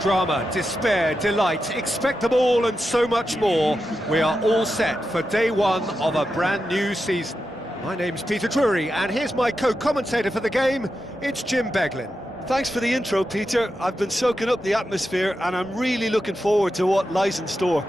Drama, despair, delight, expect them all and so much more. We are all set for day one of a brand new season. My name's Peter Drury, and here's my co-commentator for the game, it's Jim Beglin. Thanks for the intro, Peter. I've been soaking up the atmosphere and I'm really looking forward to what lies in store.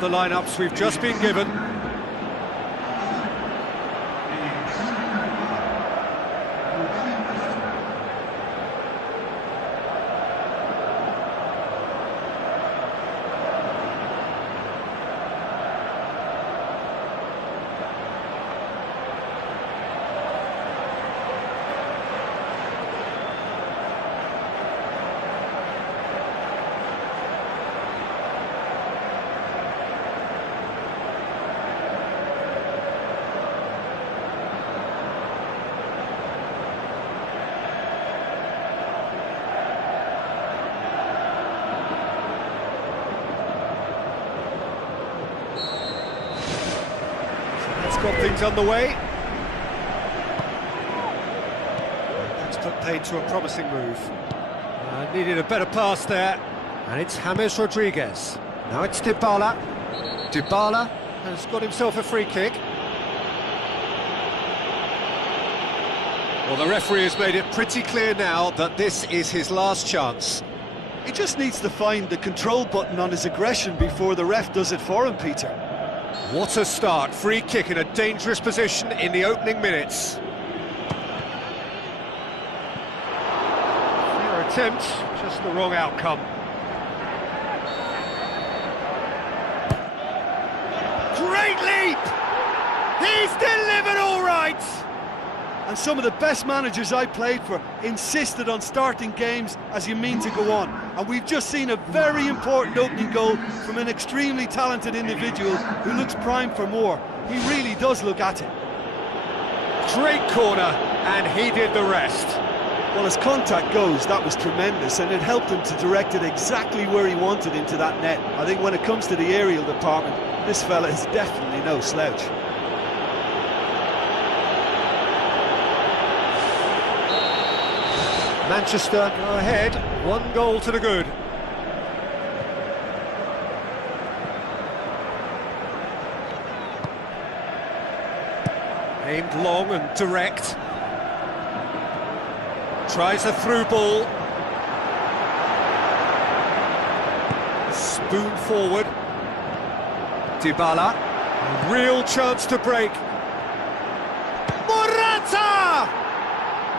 The lineups we've just been given. got things underway. That's put paid to a promising move. Needed a better pass there. And it's James Rodriguez. Now it's Dybala. Dybala has got himself a free kick. Well, the referee has made it pretty clear now that this is his last chance. He just needs to find the control button on his aggression before the ref does it for him, Peter. What a start. Free kick in a dangerous position in the opening minutes. Fair attempt, just the wrong outcome. Great leap! He's delivered all right! And some of the best managers I played for insisted on starting games as you mean to go on. And we've just seen a very important opening goal from an extremely talented individual who looks primed for more. He really does look at it. Great corner, and he did the rest. Well, as contact goes, that was tremendous, and it helped him to direct it exactly where he wanted into that net. I think when it comes to the aerial department, this fella is definitely no slouch. Manchester go ahead, 1 goal to the good. Aimed long and direct. Tries a through ball. Spoon forward. Dybala, a real chance to break. Morata!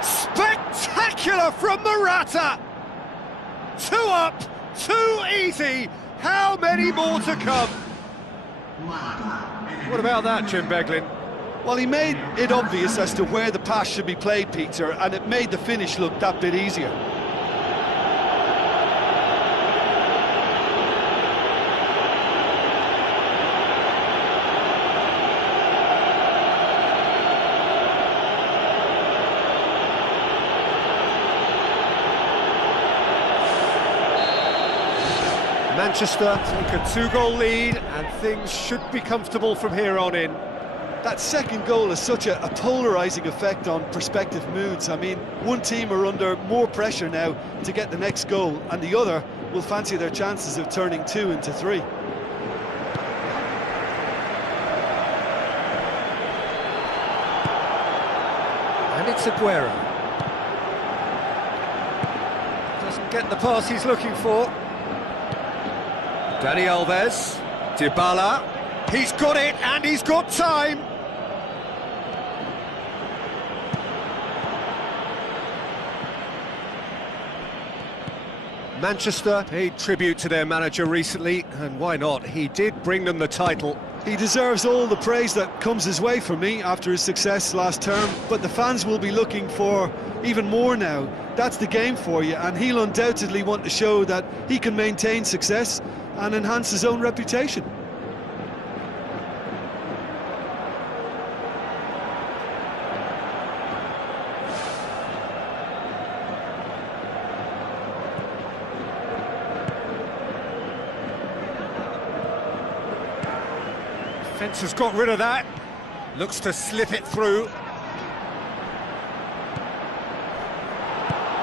Spectacular from Morata! 2 up, 2 easy. How many more to come? What about that, Jim Beglin? Well, he made it obvious as to where the pass should be played, Peter, and it made the finish look that bit easier. Manchester take a 2-goal lead, and things should be comfortable from here on in. That second goal has such a polarising effect on prospective moods. I mean, one team are under more pressure now to get the next goal, and the other will fancy their chances of turning 2 into 3. And it's Aguero. Doesn't get the pass he's looking for. Dani Alves, Dybala, he's got it and he's got time! Manchester paid tribute to their manager recently, and why not? He did bring them the title. He deserves all the praise that comes his way from me after his success last term, but the fans will be looking for even more now. That's the game for you, and he'll undoubtedly want to show that he can maintain success and enhance his own reputation. Defence has got rid of that. Looks to slip it through.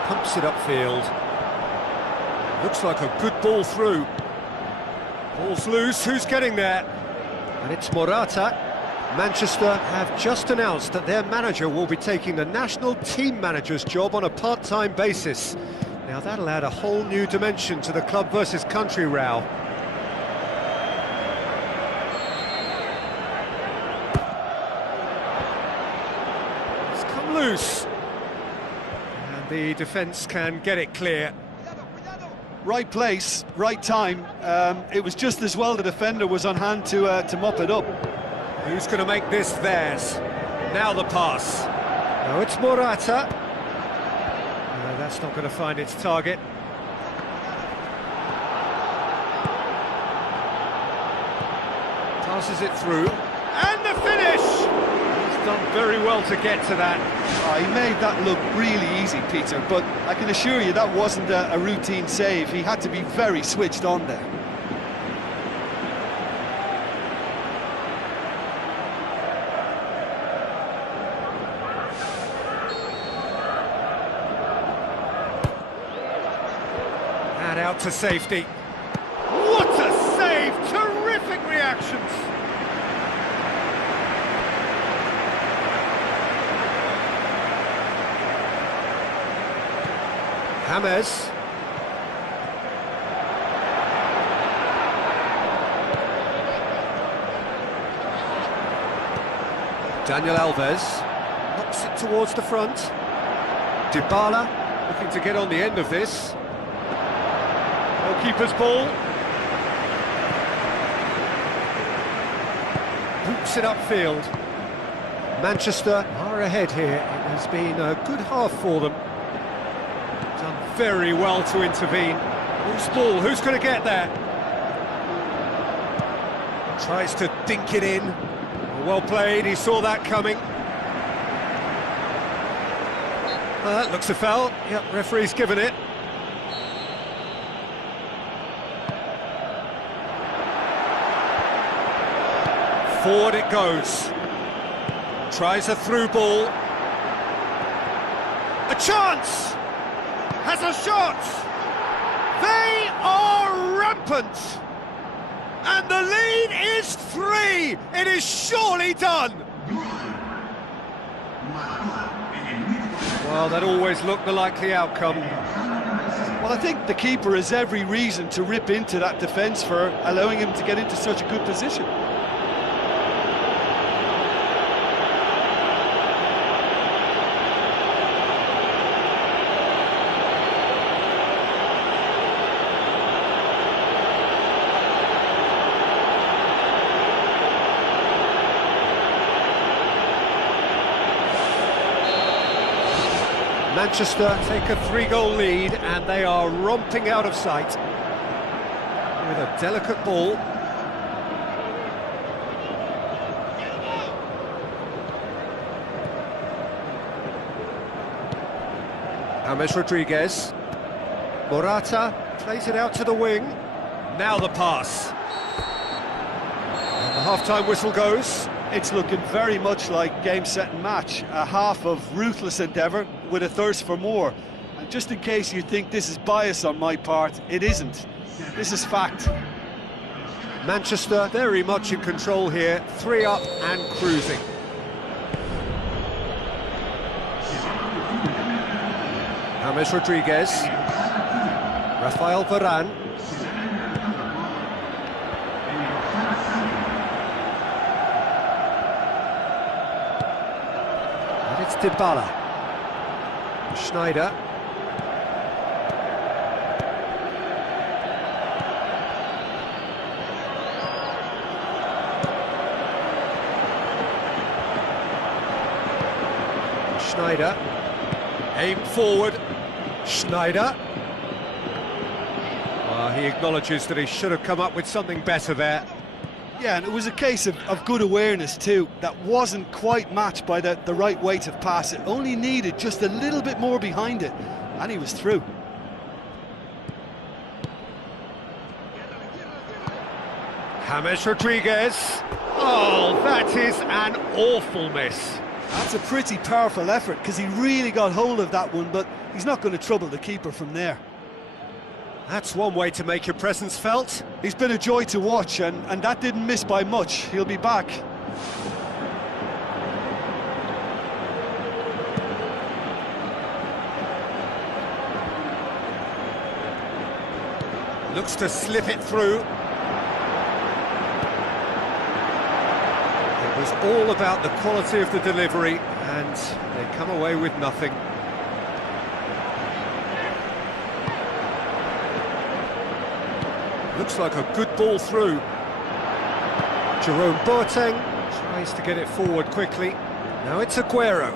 Pumps it upfield. Looks like a good ball through. Ball's loose, who's getting there? And it's Morata. Manchester have just announced that their manager will be taking the national team manager's job on a part-time basis. Now that'll add a whole new dimension to the club versus country row. It's come loose. And the defence can get it clear. Right place, right time. It was just as well the defender was on hand to mop it up. Who's going to make this theirs? Now the pass. No, it's Morata. No, that's not going to find its target. Passes it through. And the finish! He's done very well to get to that. He made that look really easy, Peter, but I can assure you that wasn't a routine save. He had to be very switched on there. that out to safety. What a save! Terrific reactions! James. Daniel Alves knocks it towards the front. Dybala looking to get on the end of this. Goalkeeper's ball. Boots it upfield. Manchester are ahead here. It has been a good half for them. Done very well to intervene. Loose ball, who's going to get there? Tries to dink it in. Well played, he saw that coming. That looks a foul. Yep, referee's given it. Forward it goes. Tries a through ball. A chance! Has a shot! They are rampant! And the lead is 3! It is surely done! Well, that always looked the likely outcome. Well, I think the keeper has every reason to rip into that defence for allowing him to get into such a good position. Manchester take a 3-goal lead and they are romping out of sight with a delicate ball. James Rodriguez. Morata plays it out to the wing. Now the pass. And the half-time whistle goes. It's looking very much like game, set and match, a half of ruthless endeavour with a thirst for more. And just in case you think this is bias on my part, it isn't. This is fact. Manchester very much in control here, 3 up and cruising. James Rodriguez. Rafael Varane. It's Dybala. Schneider. Schneider. Aim forward. Schneider. He acknowledges that he should have come up with something better there. Yeah, and it was a case of good awareness too. That wasn't quite matched by the right weight of pass. It only needed just a little bit more behind it, and he was through. James Rodriguez. Oh, that is an awful miss. That's a pretty powerful effort, because he really got hold of that one, but he's not going to trouble the keeper from there. That's one way to make your presence felt. He's been a joy to watch, and that didn't miss by much. He'll be back. Looks to slip it through. It was all about the quality of the delivery, and they come away with nothing. Looks like a good ball through. Jerome Boateng tries to get it forward quickly. Now it's Aguero.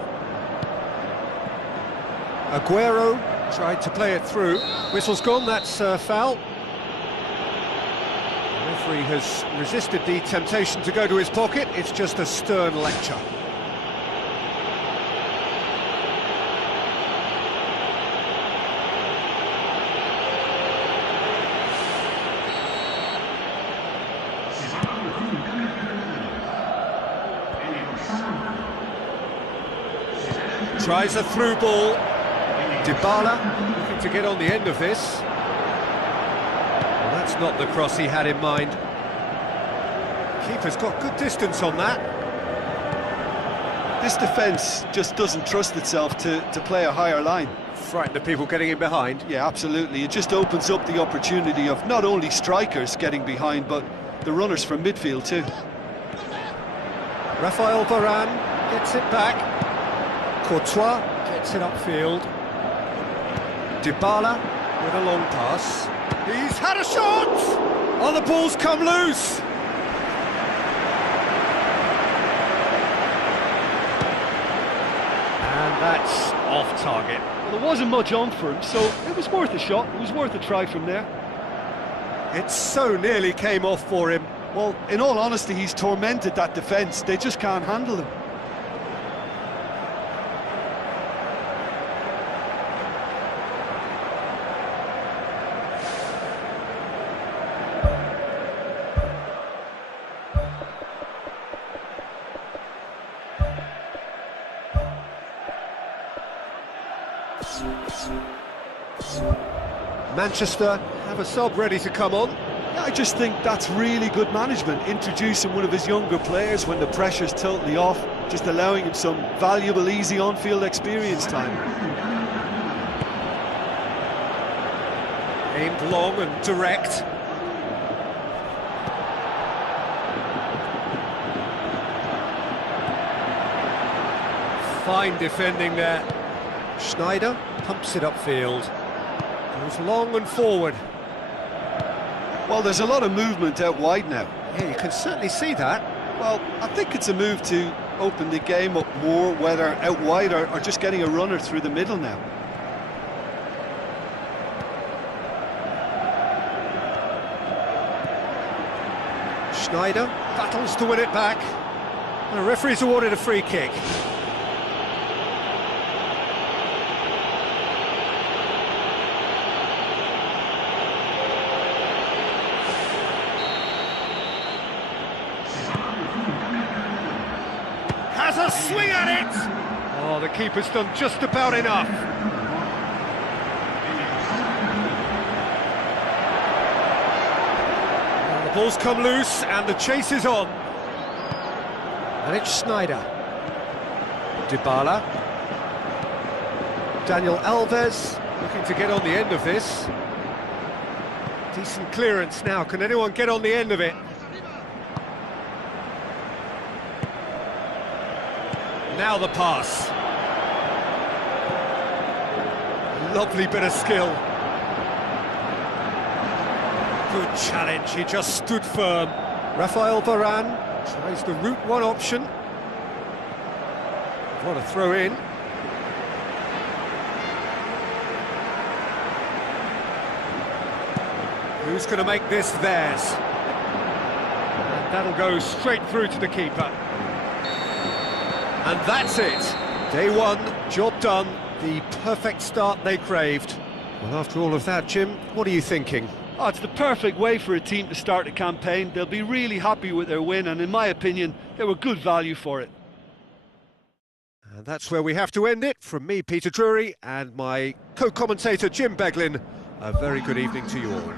Aguero tried to play it through. Whistle's gone, that's foul. The referee has resisted the temptation to go to his pocket. It's just a stern lecture. Tries a through ball. Dybala looking to get on the end of this. not the cross he had in mind. Keeper's got good distance on that. This defence just doesn't trust itself to play a higher line. Frighten the people getting in behind. Yeah, absolutely. It just opens up the opportunity of not only strikers getting behind, but the runners from midfield too. Raphael Varane gets it back. Courtois gets it upfield. Dybala with a long pass. He's had a shot! Oh, the ball's come loose! And that's off target. Well, there wasn't much on for him, so it was worth a shot. It was worth a try from there. It so nearly came off for him. Well, in all honesty, he's tormented that defence. They just can't handle him. Manchester have a sub ready to come on. Yeah, I just think that's really good management, introducing one of his younger players when the pressure's totally off, just allowing him some valuable, easy on-field experience time. Aimed long and direct. Fine defending there. Schneider pumps it upfield. Goes long and forward. Well, there's a lot of movement out wide now. Yeah, you can certainly see that. Well, I think it's a move to open the game up more, whether out wide or just getting a runner through the middle now. Schneider battles to win it back. The referee's awarded a free kick. Has a swing at it! Oh, the keeper's done just about enough. The ball's come loose and the chase is on. And it's Schneider. Dybala. Daniel Alves looking to get on the end of this. Decent clearance now. Can anyone get on the end of it? Now the pass. Lovely bit of skill. Good challenge, he just stood firm. Raphael Varane tries the route one option. What a throw in. Who's going to make this theirs? And that'll go straight through to the keeper. And that's it. Day one, job done. The perfect start they craved. Well, after all of that, Jim, what are you thinking? Oh, it's the perfect way for a team to start a campaign. They'll be really happy with their win, and in my opinion, they were good value for it. And that's where we have to end it. From me, Peter Drury, and my co-commentator, Jim Beglin, a very good evening to you all.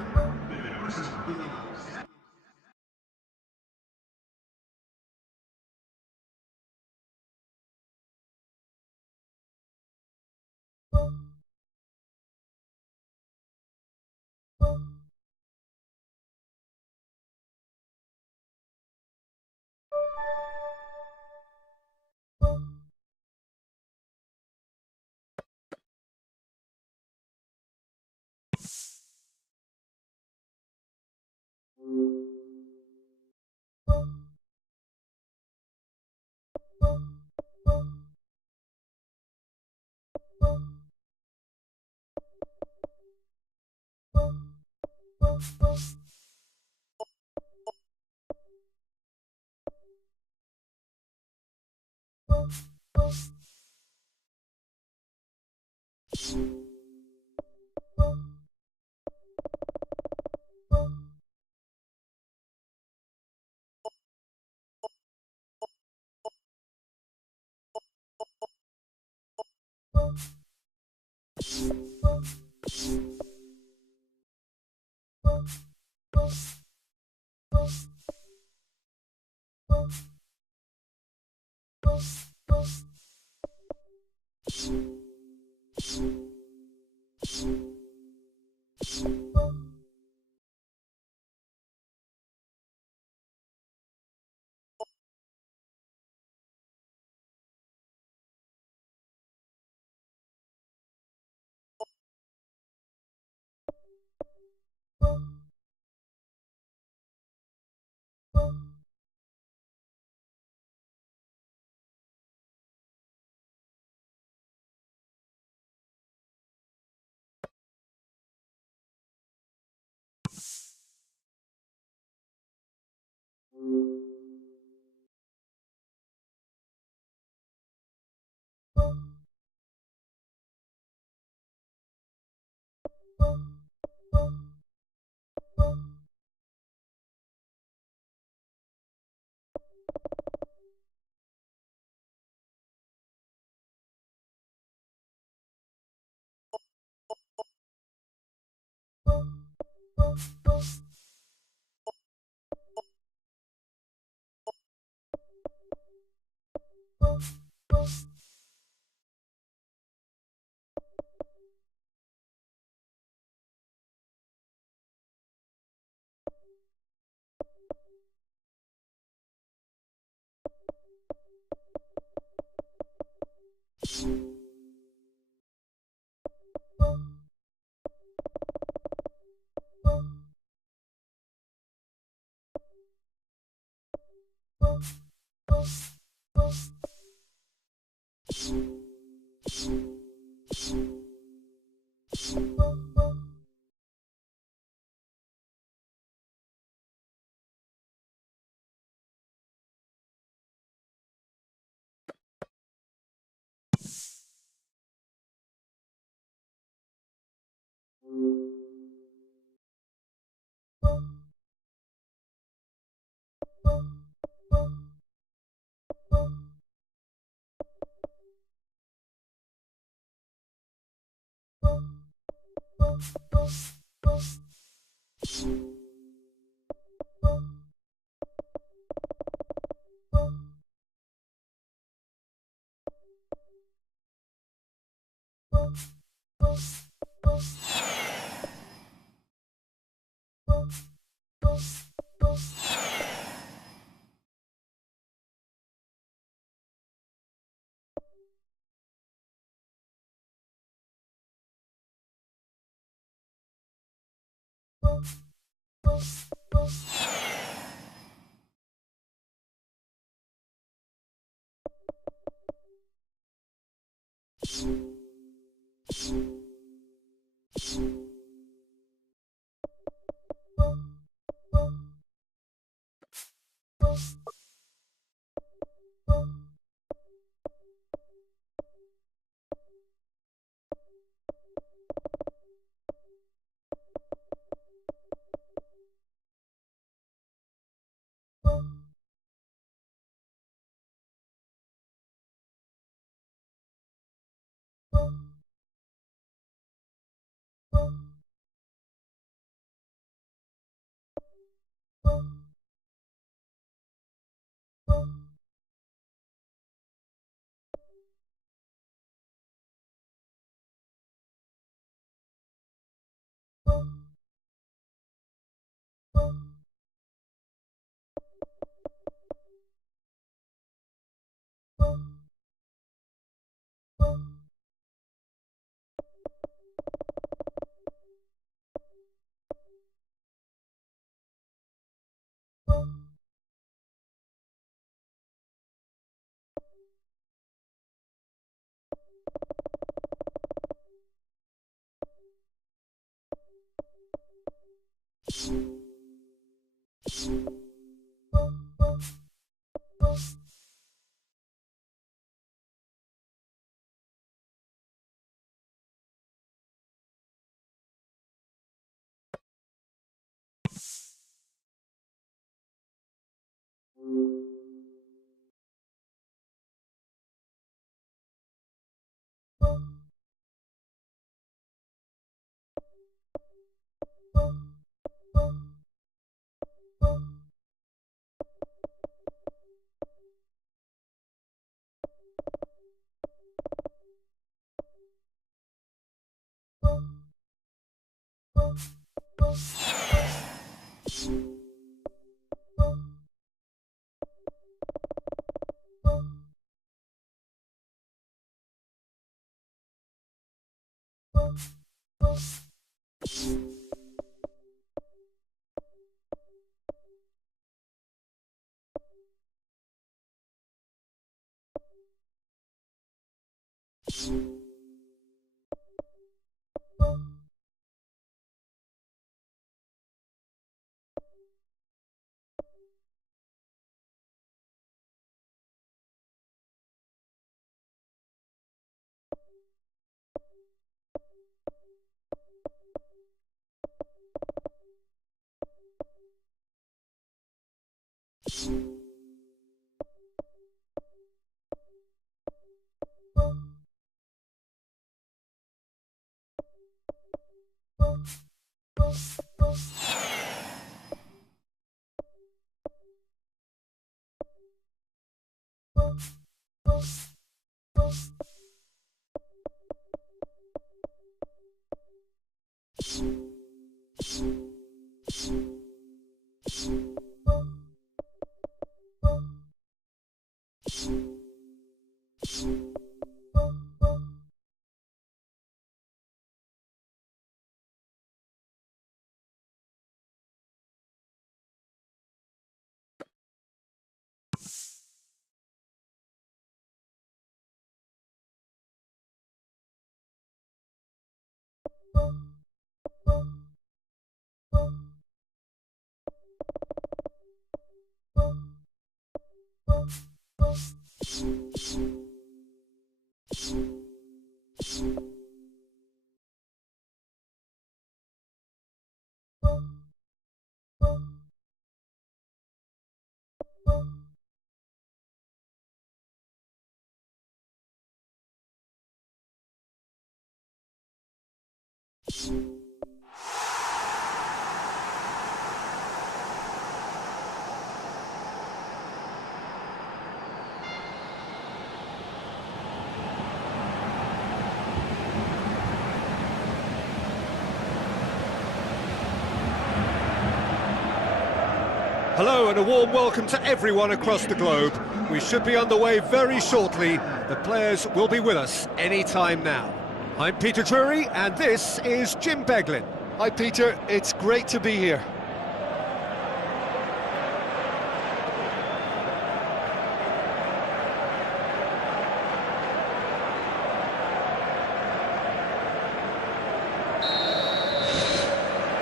Hello and a warm welcome to everyone across the globe. We should be underway very shortly. The players will be with us any time now. I'm Peter Drury and this is Jim Beglin. Hi Peter, it's great to be here.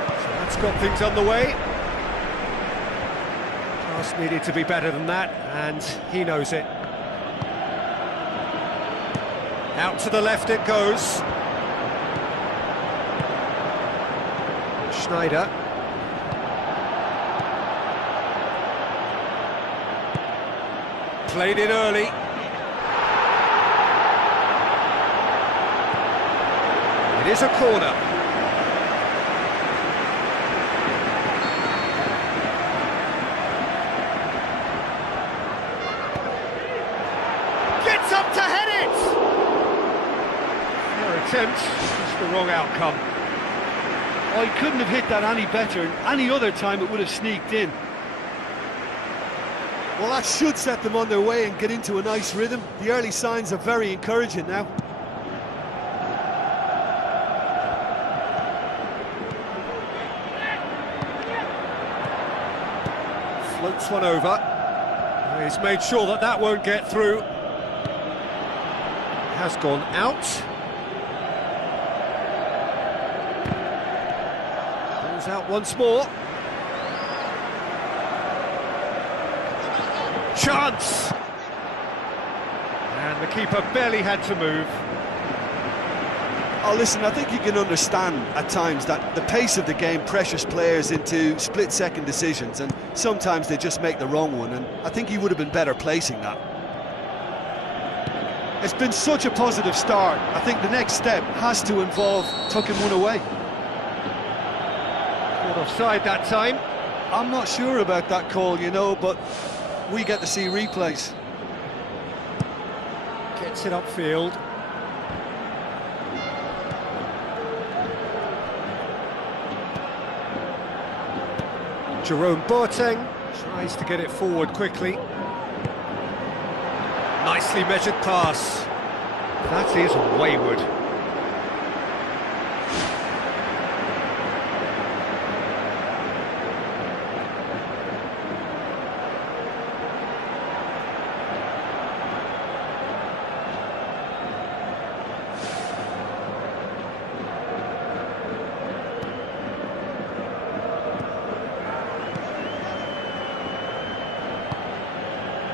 So that's got things underway. Pass needed to be better than that, and he knows it. Out to the left it goes. Schneider. Played in early. It is a corner. Gets up to head it! Fair attempt, just the wrong outcome. Oh, he couldn't have hit that any better. Any other time it would have sneaked in. Well, that should set them on their way and get into a nice rhythm. The early signs are very encouraging now. Floats one over. He's made sure that that won't get through. Has gone out. Ball's out once more. Chance! And the keeper barely had to move. Oh, listen, I think you can understand at times that the pace of the game pressures players into split-second decisions, and sometimes they just make the wrong one, and I think he would have been better placing that. It's been such a positive start. I think the next step has to involve tucking one away. Caught offside that time. I'm not sure about that call, you know, but we get to see replays. Gets it upfield. Jerome Boateng tries to get it forward quickly. Nicely measured pass. That is wayward.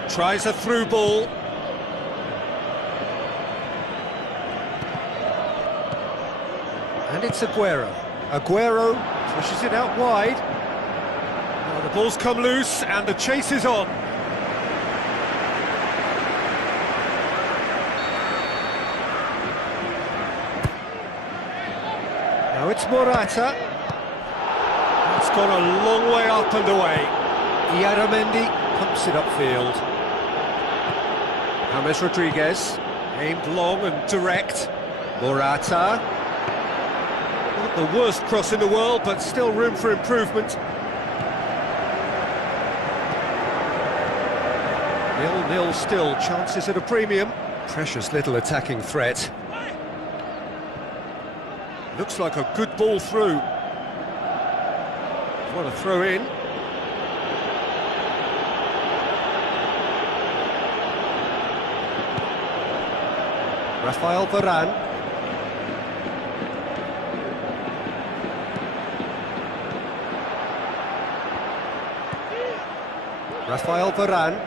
Tries a through ball. And it's Aguero. Aguero pushes it out wide. Now the ball's come loose and the chase is on. Now it's Morata. It's gone a long way up and away. Iaramendi pumps it upfield. James Rodriguez, aimed long and direct. Morata. Not the worst cross in the world, but still room for improvement. 0-0 still, chances at a premium. Precious little attacking threat. Looks like a good ball through. What a throw in. Rafael Varane. Rafael Varane.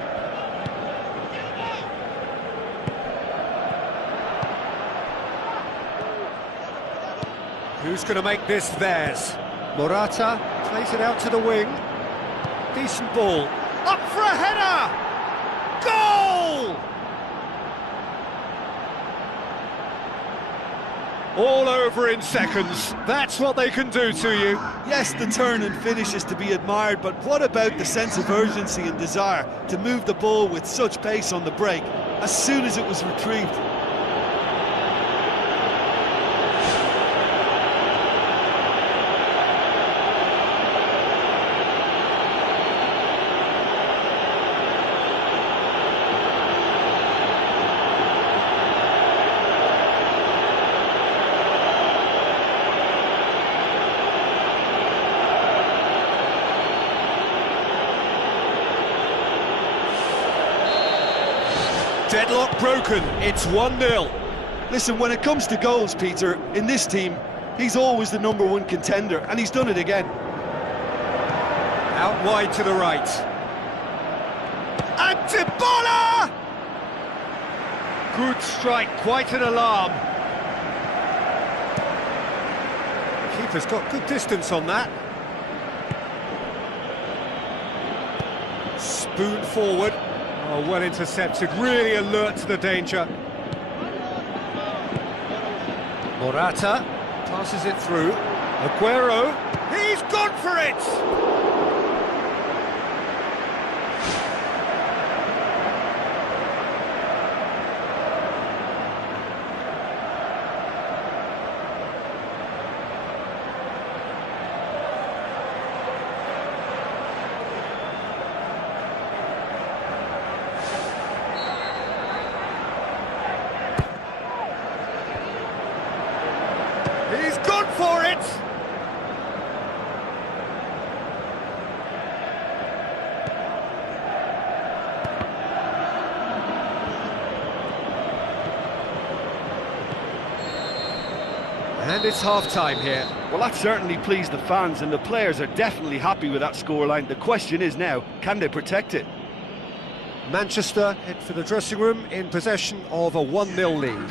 Who's going to make this theirs? Morata plays it out to the wing. Decent ball. Up for a header! Goal! All over in seconds. That's what they can do to you. Yes, the turn and finish is to be admired, but what about the sense of urgency and desire to move the ball with such pace on the break as soon as it was retrieved? Deadlock broken, it's 1-0. Listen, when it comes to goals, Peter, in this team, he's always the #1 contender, and he's done it again. Out wide to the right. And Dybala! Good strike, quite an alarm. Keeper's got good distance on that. Spoon forward. Oh, well intercepted, really alert to the danger. Morata passes it through. Aguero, he's gone for it! He's gone for it! And it's half-time here. Well, that certainly pleased the fans, and the players are definitely happy with that scoreline. The question is now, can they protect it? Manchester head for the dressing room in possession of a 1-0 lead.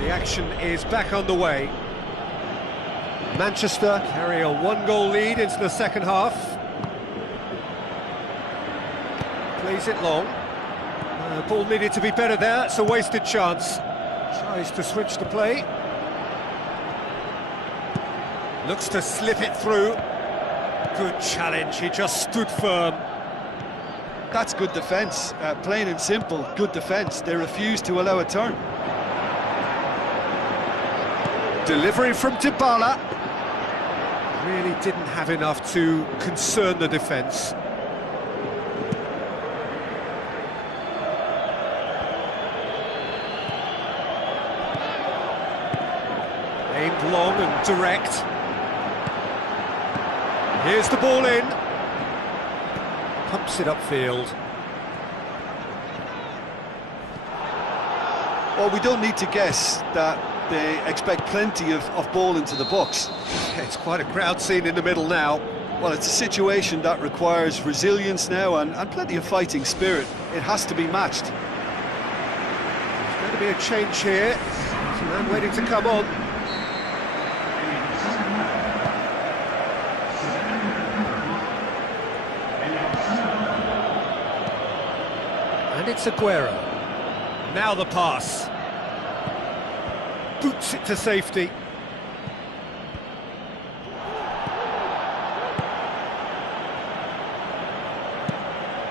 The action is back underway. Manchester carry a 1-goal lead into the second half. Plays it long. Ball needed to be better there, it's a wasted chance. Tries to switch the play. Looks to slip it through. Good challenge, he just stood firm. That's good defence, plain and simple, good defence. They refuse to allow a turn. Delivery from Dybala. Really didn't have enough to concern the defence. Aimed long and direct. Here's the ball in. Pumps it upfield. Well, we don't need to guess that they expect plenty of ball into the box. It's quite a crowd scene in the middle now. Well, it's a situation that requires resilience now and plenty of fighting spirit. It has to be matched. There's going to be a change here. There's a man waiting to come on. And it's Aguero. Now the pass. Boots it to safety.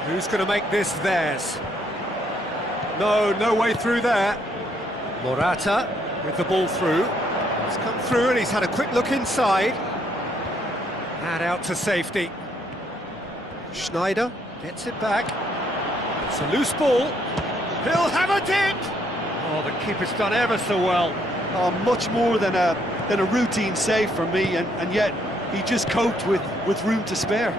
Who's going to make this theirs? No way through there. Morata with the ball through. He's come through and he's had a quick look inside. And out to safety. Schneider gets it back. It's a loose ball. He'll have a dip! Oh, the keeper's done ever so well. Oh, much more than a routine save for me, and yet he just coped with room to spare.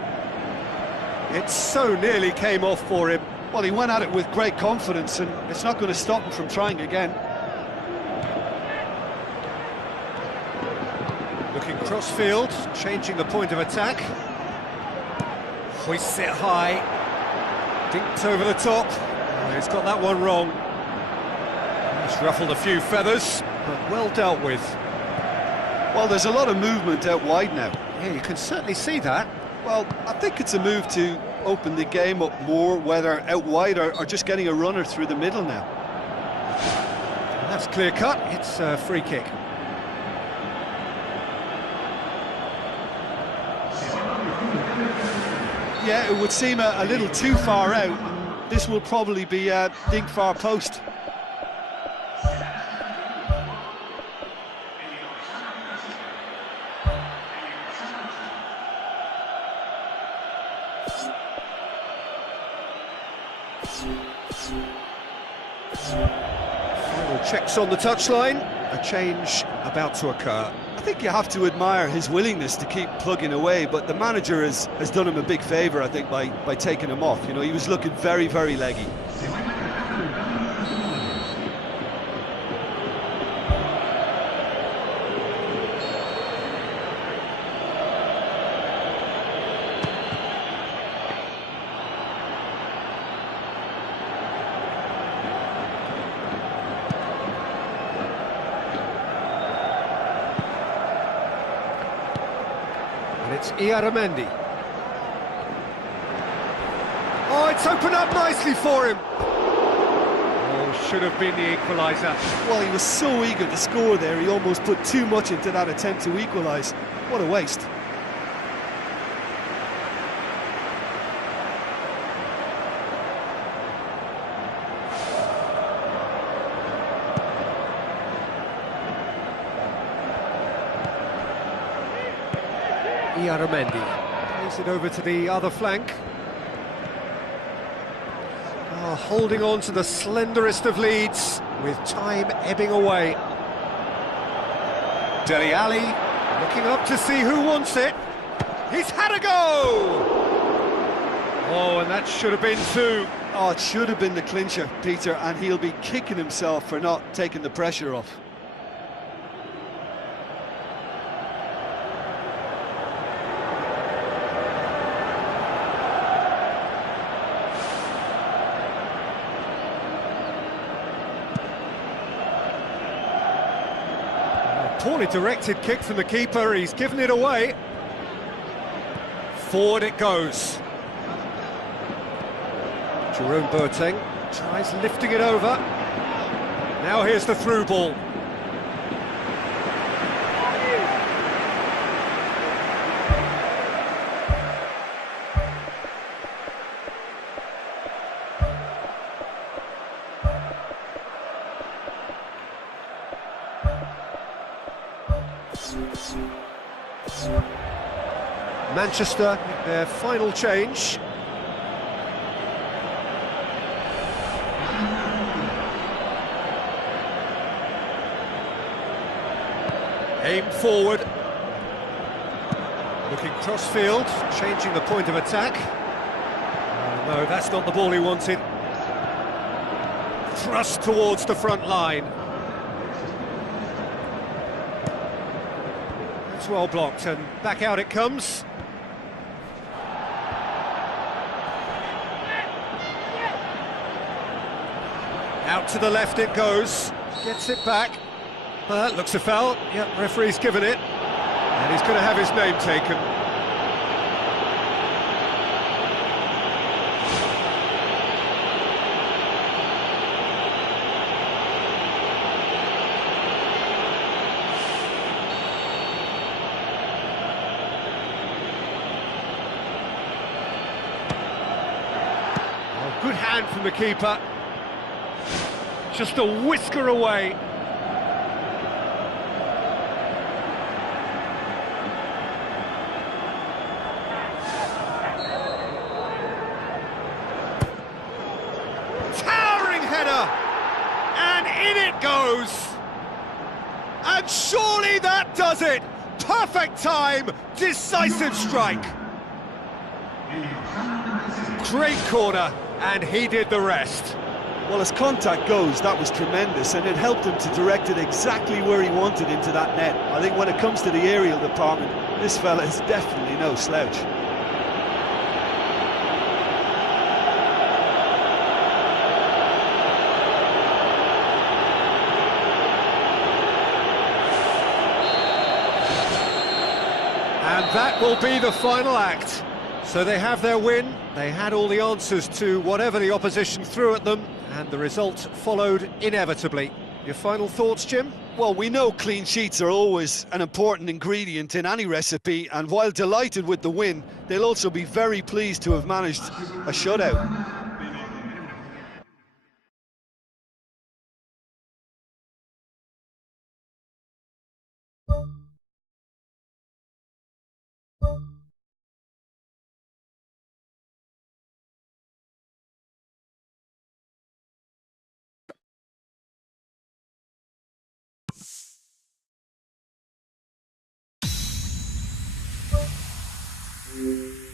It so nearly came off for him. Well, he went at it with great confidence, and it's not going to stop him from trying again. Looking crossfield, changing the point of attack. Hoists it high. Dinked over the top. Oh, he's got that one wrong. He's ruffled a few feathers, but well dealt with. Well, there's a lot of movement out wide now. Yeah, you can certainly see that. Well, I think it's a move to open the game up more, whether out wide or just getting a runner through the middle now. That's clear cut. It's a free kick. Yeah, it would seem a little too far out. This will probably be a dig far post. Final checks on the touchline. A change about to occur. I think you have to admire his willingness to keep plugging away, but the manager has done him a big favour, I think, by taking him off. You know, he was looking very, very leggy. And it's Iaramendi. Oh, it's opened up nicely for him. Oh, should have been the equaliser. Well, he was so eager to score there, he almost put too much into that attempt to equalise. What a waste. Iaramendi plays it over to the other flank. Oh, holding on to the slenderest of leads with time ebbing away. Dele Alli looking up to see who wants it. He's had a go! Oh, and that should have been two. Oh, it should have been the clincher, Peter, and he'll be kicking himself for not taking the pressure off. Poorly directed kick from the keeper, he's given it away. Forward it goes. Jerome Boateng tries lifting it over. Now here's the through ball. Manchester, their final change. Aim forward. Looking cross-field, changing the point of attack. No, that's not the ball he wanted. Thrust towards the front line. It's well blocked, and back out it comes. Out to the left it goes. Gets it back. That looks a foul. Yep, referee's given it. And he's going to have his name taken. Oh, good hand from the keeper. Just a whisker away. And in it goes! And surely that does it! Perfect time, decisive strike! Great corner, and he did the rest. Well, as contact goes, that was tremendous, and it helped him to direct it exactly where he wanted into that net. I think when it comes to the aerial department, this fella is definitely no slouch. And that will be the final act. So they have their win, they had all the answers to whatever the opposition threw at them, and the result followed inevitably. Your final thoughts, Jim? Well, we know clean sheets are always an important ingredient in any recipe, and while delighted with the win, they'll also be very pleased to have managed a shutout. Thank you.